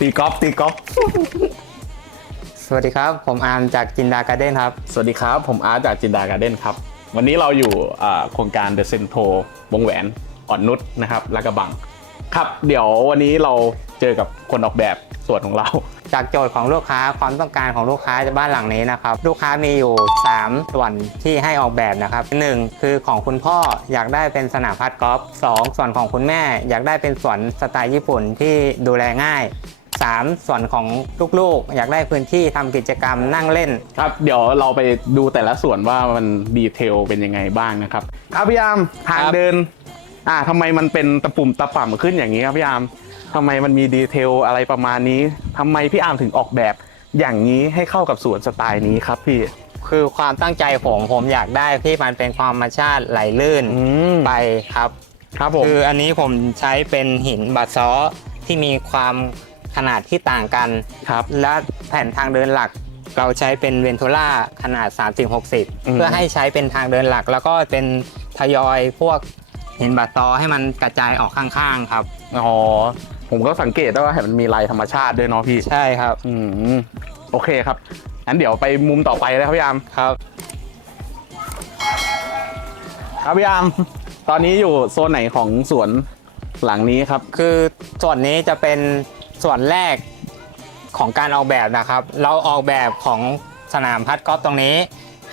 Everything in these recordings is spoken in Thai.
ตีกอล์ฟตีกอล์ฟสวัสดีครับ ผมอาร์มจากจินดาการ์เด้นครับ สวัสดีครับ ผมอาร์ตจากจินดาการ์เด้นครับ วันนี้เราอยู่อ่าโครงการเดอะเซนโทวงแหวนอ่อนนุชนะครับลาดกระบัง ครับ เดี๋ยววันนี้เราเจอกับคนออกแบบส่วนของเรา จากโจทย์ของลูกค้าความต้องการของลูกค้าบ้านหลังนี้นะครับ ลูกค้ามีอยู่ 3 ส่วนที่ให้ออกแบบนะครับ 1. คือของคุณพ่ออยากได้เป็นสนามพัดกอล์ฟ 2 ส่วนของคุณแม่อยากได้เป็นสวนสไตล์ญี่ปุ่นที่ดูแลง่าย 3. ส่วนของลูกๆ อยากได้พื้นที่ทำกิจกรรมนั่งเล่น ครับ เดี๋ยวเราไปดูแต่ละส่วนว่ามันดีเทลเป็นยังไงบ้างนะครับครับพี่ยามทางครับเดิน อ่าทำไมมันเป็นตะปุ่มตะป่ำขึ้นอย่างนี้ครับพี่ยามทำไมมันมีดีเทลอะไรประมาณนี้ทำไมพี่อาร์มถึงออกแบบอย่างนี้ให้เข้ากับสวนสไตล์นี้ครับพี่ คือความตั้งใจผมผมอยากได้ที่มันเป็นความธรรมชาติไหลลื่นอืมไปครับ ครับผม คืออันนี้ผมใช้เป็นหินบาซอลที่มีความขนาดที่ต่างกัน ครับ และแผ่นทางเดินหลักเราใช้เป็นเวนทูล่าขนาด 30-60เพื่อให้ใช้เป็นทางเดินหลัก แล้วก็เป็นทยอยพวก หินบาซอลให้มันกระจายออกข้างๆครับ อ๋อ ผมก็สังเกตได้ว่าเห็นมันมีลายธรรมชาติด้วยเนาะพี่ ใช่ครับ อืม โอเคครับ งั้นเดี๋ยวไปมุมต่อไปเลยครับพี่อาร์มครับ ครับพี่อาร์มตอนนี้อยู่โซนไหนของสวนหลังนี้ครับ คือส่วนนี้จะเป็นส่วนแรกของการออกแบบนะครับ เราออกแบบของสนามพัดกอล์ฟตรงนี้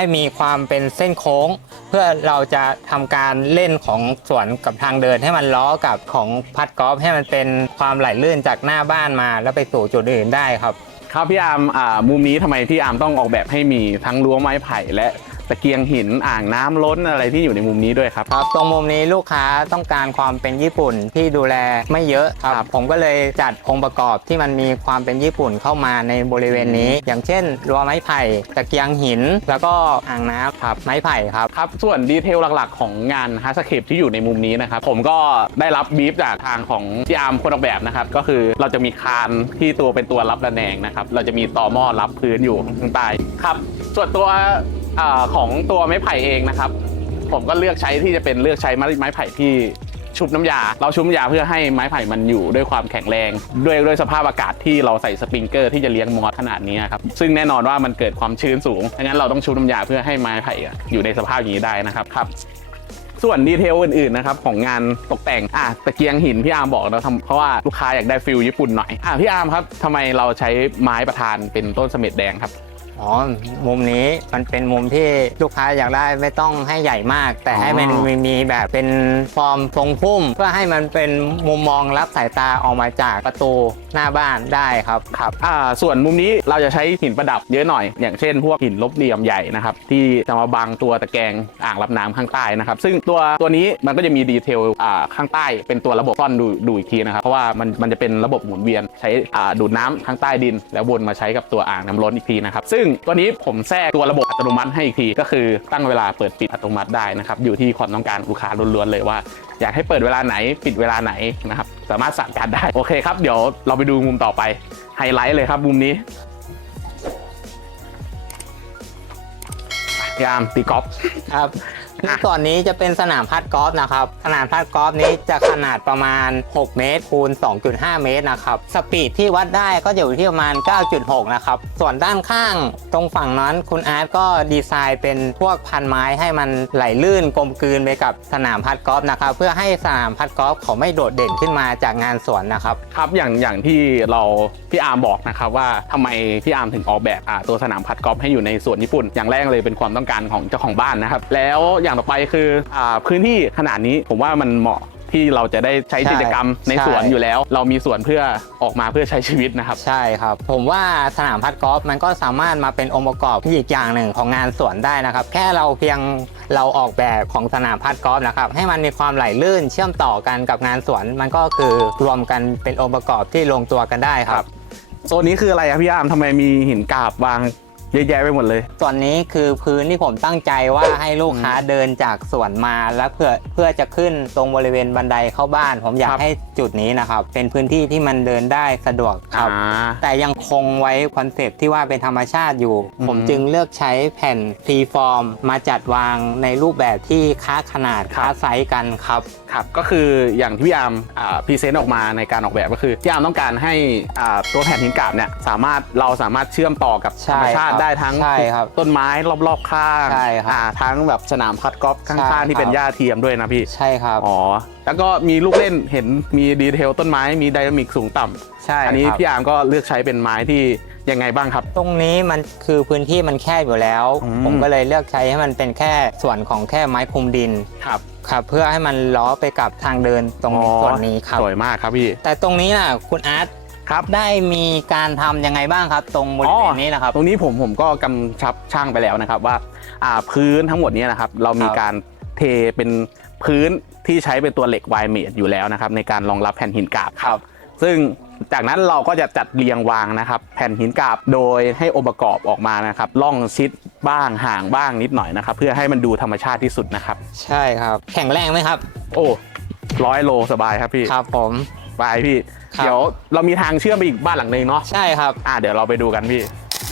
ให้มีความเป็นเส้นโค้ง เพื่อเราจะทำการเล่นของสวนกับทางเดินให้มันล้อกับของพัดกอล์ฟให้มันเป็นความไหลลื่นจากหน้าบ้านมา แล้วไปสู่จุดอื่นได้ครับ ครับพี่อาร์มอ่ามุมนี้ทำไมพี่อาร์มต้องออกแบบให้มีทั้งรั้วไม้ไผ่และ ตะเกียงหินอ่างน้ำล้นอะไรที่อยู่ในมุมนี้ด้วยครับครับตรงมุมนี้ลูกค้าต้องการความเป็นญี่ปุ่นที่ดูแลไม่เยอะครับครับ ผมก็เลยจัดองค์ประกอบที่มันมีความเป็นญี่ปุ่นเข้ามาในบริเวณนี้ อย่างเช่นรั้วไม้ไผ่ตะเกียงหิน แล้วก็อ่างน้ำครับไม้ไผ่ครับครับส่วนดีเทลหลักๆ ของงานฮาร์สเคปที่อยู่ในมุมนี้นะครับผมก็ได้รับบีฟจากทางของพี่อาร์มคนออกแบบนะครับก็คือเราจะมีคานที่ตัวเป็นตัวรับระแนงนะครับเราจะมีต่อหม้อรับพื้นอยู่ข้างใต้ครับส่วนตัว อของตัวไม้ไผ่เองนะครับ ผมก็เลือกใช้ที่จะเป็นเลือกใช้ไม้ไผ่ที่ชุบน้ำยา เราชุบน้ำยาเพื่อให้ไม้ไผ่มันอยู่ด้วยความแข็งแรง ด้วยด้วยสภาพอากาศที่เราใส่สปริงเกอร์ที่จะเลี้ยงมอสขนาดนี้ครับ ซึ่งแน่นอนว่ามันเกิดความชื้นสูงดังนั้นเราต้องชุบน้ำยาเพื่อให้ไม้ไผ่อะอยู่ในสภาพอย่างนี้ได้นะครับครับ ส่วนดีเทลอื่นๆนะครับของงานตกแต่งอะตะเกียงหินพี่อาร์มบอกเราทำเพราะว่าลูกค้าอยากได้ฟิลญี่ปุ่นหน่อยอะพี่อาร์มครับทำไมเราใช้ไม้ประธานเป็นต้นเสม็ดแดงครับ อ๋อ มุมนี้มันเป็นมุมที่ลูกค้าอยากได้ไม่ต้องให้ใหญ่มาก แต่ให้มันมีมีแบบเป็นฟอร์มทรงพุ่ม เพื่อให้มันเป็นมุมมองรับสายตาออกมาจากประตูหน้าบ้านได้ครับครับอ่าส่วนมุมนี้เราจะใช้หินประดับเยอะหน่อย อย่างเช่น พวกหินลบเหลี่ยมใหญ่นะครับ ที่จะมาบังตัวตะแกรงอ่างรับน้ำข้างใต้นะครับ ซึ่งตัวตัวนี้มันก็จะมีดีเทลอ่าข้างใต้ เป็นตัวระบบซ่อนดูดูอีกทีนะครับเพราะว่ามันมันจะเป็นระบบหมุนเวียนใช้อ่าดูดน้ำข้างใต้ดิน แล้ววนมาใช้กับตัวอ่างน้ำล้นอีกทีนะครับซึ่งตัวนี้ผมแทรกตัวระบบอัตโนมัติให้อีกที ก็คือตั้งเวลาเปิดปิดอัตโนมัติได้นะครับอยู่ที่ความต้องการลูกค้าล้วนๆเลยว่า อยากให้เปิดเวลาไหนปิดเวลาไหนนะครับสามารถสั่งการได้โอเคครับเดี๋ยวเราไปดูมุมต่อไปไฮไลท์เลยครับมุมนี้ยามตีกอล์ฟครับ ที่ก่อนนี้จะเป็นสนามพัดกอล์ฟนะครับ สนามพัดกอล์ฟนี้จะขนาดประมาณ 6 เมตรคูณ 2.5 เมตรนะครับ สปีดที่วัดได้ก็จะอยู่ที่ประมาณ 9.6 นะครับ ส่วนด้านข้างตรงฝั่งนั้นคุณอาร์ตก็ดีไซน์เป็นพวกพันไม้ให้มันไหลลื่นกลมกลืนไปกับสนามพัดกอล์ฟนะครับ เพื่อให้สนามพัดกอล์ฟเขาไม่โดดเด่นขึ้นมาจากงานสวนนะครับ ครับอย่างอย่างที่เราพี่อาร์มบอกนะครับว่าทำไมพี่อาร์มถึงออกแบบอ่าตัวสนามพัดกอล์ฟให้อยู่ในสวนญี่ปุ่น อย่างแรกเลยเป็นความต้องการของเจ้าของบ้านนะครับแล้วอย่างต่อไปคืออาพื้นที่ขนาดนี้ผมว่ามันเหมาะที่เราจะได้ใช้ใช่กิจกรรมในใช่ สวนอยู่แล้ว เรามีสวนเพื่อออกมาเพื่อใช้ชีวิตนะครับ ใช่ครับ ผมว่าสนามพัดกอล์ฟมันก็สามารถมาเป็นองค์ประกอบอีกอย่างหนึ่งของงานสวนได้นะครับ แค่เราเพียงเราออกแบบของสนามพัดกอล์ฟนะครับ ให้มันมีความไหลลื่นเชื่อมต่อกันกับงานสวน มันก็คือรวมกันเป็นองค์ประกอบที่ลงตัวกันได้ครับ โซนนี้คืออะไรครับพี่อาร์มทำไมมีหินกาบวาง เยอะแยะไปหมดเลย ส่วนนี้คือพื้นที่ผมตั้งใจว่าให้ลูกค้าเดินจากสวนมาแล้วเพื่อเพื่อจะขึ้นตรงบริเวณบันไดเข้าบ้าน ผมอยาคกรับ ให้จุดนี้นะครับ เป็นพื้นที่ที่มันเดินได้สะดวกครับ อ่า แต่ยังคงไว้คอนเซปต์ที่ว่าเป็นธรรมชาติอยู่ อืม ผมจึงเลือกใช้แผ่นฟรีฟอร์ม มาจัดวางในรูปแบบที่ค้าขนาดค้าไซส์กันครับ ครับก็คืออย่างที่พี่อาร์มพรีเซนต์ออกมาในการออกแบบก็คือพี่อาร์มต้องการให้อ่าตัวแผ่นหินกราบเนี่ยสามารถเราสามารถเชื่อมต่อกับใช่ธรรมชาติครับได้ทั้งใช่ครับต้นไม้รอบๆข้างใช่ครับอ่าทั้งแบบสนามพัดกอล์ฟใช่ข้างๆที่เป็นครับหญ้าเทียมด้วยนะพี่ใช่ครับอ๋อแล้วก็มีลูกเล่นเห็นมีดีเทลต้นไม้มีไดนามิกสูงต่ำใช่อันนี้ครับพี่อาร์มก็เลือกใช้เป็นไม้ที่ยังไงบ้างครับ ตรงนี้มันคือพื้นที่มันแคบอยู่แล้วอืมผมก็เลยเลือกใช้ให้มันเป็นแค่ส่วนของแค่ไม้คลุมดินครับครับเพื่อให้มันล้อไปกับทางเดินตรงส่วนนี้ครับสวยมากครับพี่ แต่ตรงนี้นะคุณอาร์ต ครับ ได้มีการทำยังไงบ้างครับ ตรงบริเวณนี้นะครับ ตรงนี้ผมผมก็กำชับช่างไปแล้วนะครับว่าอ่าพื้นทั้งหมดนี้นะครับ เรามีครับการเทเป็นพื้นที่ใช้เป็นตัวเหล็กไวเมดอยู่แล้วนะครับ ในการรองรับแผ่นหินกราบครับ ซึ่งจากนั้นเราก็จะจัดเรียงวางนะครับ แผ่นหินกราบโดยให้องค์ประกอบออกมานะครับล่องชิดบ้างห่างบ้างนิดหน่อยนะครับ เพื่อให้มันดูธรรมชาติที่สุดนะครับ ใช่ครับ แข็งแรงไหมครับ โอ้ร้อยโลสบายครับพี่ ครับผม ไปพี่ ครับ เดี๋ยวเรามีทางเชื่อมไปอีกบ้านหลังหนึ่งเนาะใช่ครับ อ่าเดี๋ยวเราไปดูกันพี่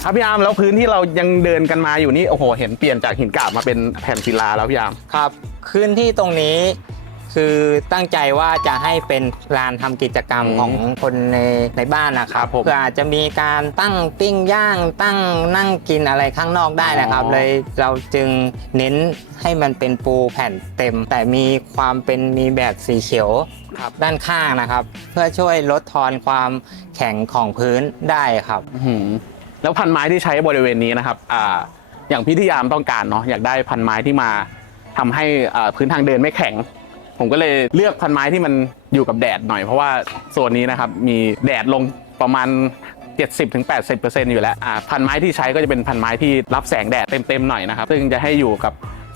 ครับพี่อาร์มแล้วพื้นที่เรายังเดินกันมาอยู่นี่โอ้โหเห็นเปลี่ยนจากหินกราบมาเป็นแผ่นศิลาแล้วพี่อาร์มครับพื้นที่ตรงนี้ คือตั้งใจว่าจะให้เป็นลานทำกิจกรรมอืมของคนในในบ้านนะครัครับบผม เพื่ออาจจะมีการตั้งปิ้งย่างตั้งนั่งกินอะไรข้างนอกได้นะครับอ๋อเลยเราจึงเน้นให้มันเป็นปูแผ่นเต็ม แต่มีความเป็นมีแบบสีเขียวครับด้านข้างนะครับ เพื่อช่วยลดทอนความแข็งของพื้นได้ครับ อื้อหือแล้วพันไม้ที่ใช้บริเวณนี้นะครับอ่าอย่างพี่ที่ยามต้องการเนาะอยากได้พันไม้ที่มาทำให้อ่าพื้นทางเดินไม่แข็ง ผมก็เลยเลือกพันไม้ที่มันอยู่กับแดดหน่อยเพราะว่าโซนนี้นะครับมีแดดลงประมาณ 70-80%อยู่แล้วอ่าพันไม้ที่ใช้ก็จะเป็นพันไม้ที่รับแสงแดดเต็มๆหน่อยนะครับซึ่งจะให้อยู่กับ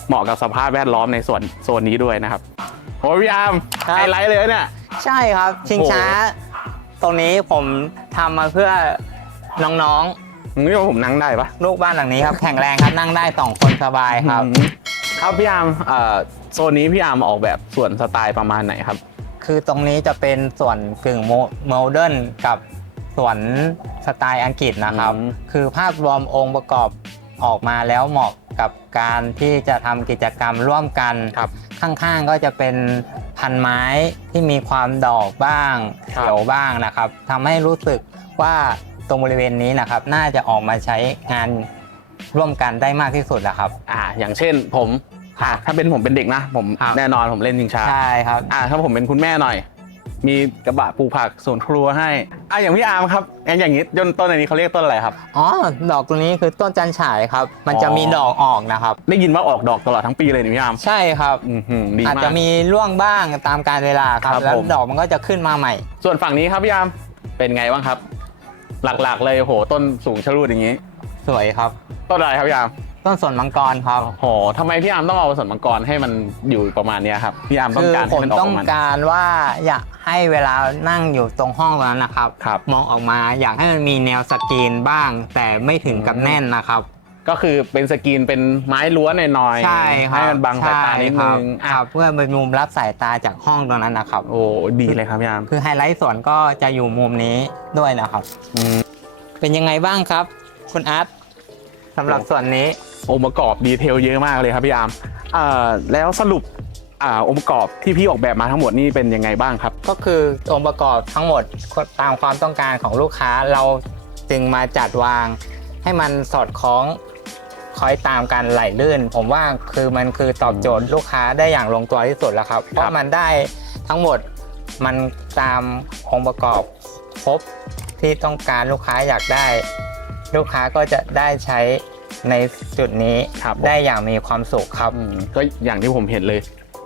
เหมาะกับสภาพแวดล้อมในส่วนโซนนี้ด้วยนะครับโอ้ยพี่อาร์มครับ ไฮไลท์เลยเนี่ย ใช่ครับ ชิงช้า ตรงนี้ผมทำมาเพื่อน้องๆนี่ว่าผมนั่งได้ปะลูกบ้านหลังนี้ครับ แข็งแรงครับนั่งได้สองคนสบายครับ อืมครับพี่อาร์มเอ่อ โซนนี้พี่อาร์มออกแบบส่วนสไตล์ประมาณไหนครับ คือตรงนี้จะเป็นส่วนกึ่งโมเดิร์นกับส่วนสไตล์อังกฤษนะครับ อืม คือภาพรวมองค์ประกอบออกมาแล้วเหมาะกับการที่จะทำกิจกรรมร่วมกัน ครับ ข้างๆก็จะเป็นพันไม้ที่มีความดอกบ้างครับ เขียวบ้างนะครับทำให้รู้สึกว่าตรงบริเวณนี้นะครับ น่าจะออกมาใช้งานร่วมกันได้มากที่สุดนะครับ อ่าอย่างเช่นผม อ่าถ้าเป็นผมเป็นเด็กนะ ผมครับ แน่นอนผมเล่นชิงช้าใช่ครับ อ่าถ้าผมเป็นคุณแม่หน่อย มีกระบะปลูกผักสวนครัวให้อ่าอย่างพี่อาร์มครับอย่างอย่างนี้ต้นต้นอันนี้เขาเรียกต้นอะไรครับ อ๋อ ดอกตัวนี้คือต้นจันฉายครับ มันจะอ๋อมีดอกออกนะครับ ได้ยินว่าออกดอกตลอดทั้งปีเลยนี่พี่อาร์มใช่ครับ อือหือดีอาจมากจะมีร่วงบ้างตามการเวลาครับ ครับแล้วผม ดอกมันก็จะขึ้นมาใหม่ ส่วนฝั่งนี้ครับพี่อาร์มเป็นไงบ้างครับ หลักๆ เลยโอ้โหต้นสูงชะลูดอย่างนี้ สวยครับ ต้นอะไรครับพี่อาร์ม ต้นสนมังกรครับโอ้โหทำไมพี่อาร์มต้องเอาสวนมังกรให้มันอยู่ประมาณเนี้ยครับ พี่อาร์มต้อคืงอการผให้มมันออกต้อปงระมาณ การว่าอยากให้เวลานั่งอยู่ตรงห้องตรงนั้นนะครับ ครับ มองออกมาอยากให้มันมีแนวสกรีนบ้าง แต่ไม่ถึงกับอืมแน่นนะครับ ก็คือเป็นสกรีนเป็นไม้ล้วนหน่อยๆใช่ครับให้มันบังสายตานิดนึงใช่อะครับเพื่อเป็นมุมรับสายตาจากห้องตรงนั้นนะครับ โอ้ดีเลยครับพี่อาร์ม คือไฮไลท์สวนก็จะอยู่มุมนี้ด้วยนะครับอืมเป็นยังไงบ้างครับ คุณอาร์ต สำหรับส่วนนี้ องค์ประกอบดีเทลเยอะมากเลยครับพี่อาร์มอ่าแล้วสรุปอ่าองค์ประกอบที่พี่ออกแบบมาทั้งหมดนี่เป็นยังไงบ้างครับ ก็คือองค์ประกอบทั้งหมดตามความต้องการของลูกค้าเราจึงมาจัดวาง ให้มันสอดคล้องคอยตามการไหลลื่น ผมว่าคือมันคือตอบโจทย์ลูกค้าได้อย่างลงตัวที่สุดแล้วครับเพราะมันได้ทั้งหมดมันตามองค์ประกอบครบที่ต้องการลูกค้าอยากได้ ลูกค้าก็จะได้ใช้ ในจุดนี้ครับผม ได้อย่างมีความสุขครับ อืมก็อย่างที่ผมเห็นเลย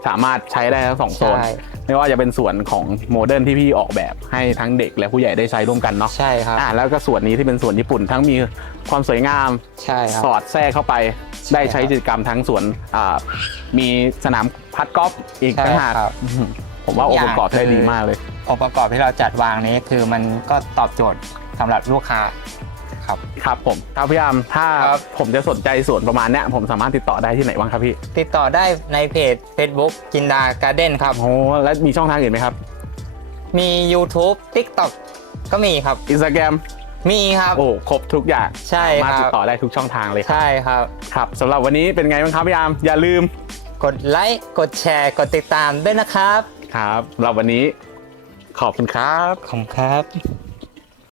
สามารถใช้ได้ทั้งสองโซน ใช่ ไม่ว่าจะเป็นส่วนของโมเดิร์นที่พี่ออกแบบให้ทั้งเด็กและผู้ใหญ่ได้ใช้ร่วมกันเนาะใช่ครับอ่าแล้วก็ส่วนนี้ที่เป็นส่วนญี่ปุ่น ทั้งมีความสวยงาม ใช่ครับ สอดแทรกเข้าไปใช่ได้ใช้ครับกิจกรรมทั้งสวนอ่ามีสนามพัดกอล์ฟอีกใช่ต่างหากครับอื้อหือผมว่าองค์ประกอบทุกอย่างได้คือดีมากเลย องค์ประกอบที่เราจัดวางนี้คือมันก็ตอบโจทย์สำหรับลูกค้า ครับ ครับผมครับพี่อาร์มถ้าครับ ผมจะสนใจสวนประมาณเนี้ยผมสามารถติดต่อได้ที่ไหนบ้างครับพี่ติดต่อได้ในเพจ Facebook จินดาการ์เด้นครับ โอ้แล้วมีช่องทางอื่นไหมครับมี YouTube TikTok ก็มีครับ อินสตาแกรมมีครับ โอ้ครบทุกอย่างใช่สามารถครับติดต่อได้ทุกช่องทางเลยครับใช่ครับ ครับสำหรับวันนี้เป็นไงบ้างครับพี่อาร์มอย่าลืมกดไลค์ กดแชร์ กดติดตามด้วยนะครับ ครับสำหรับวันนี้ขอบคุณครับ ขอบคุณครับ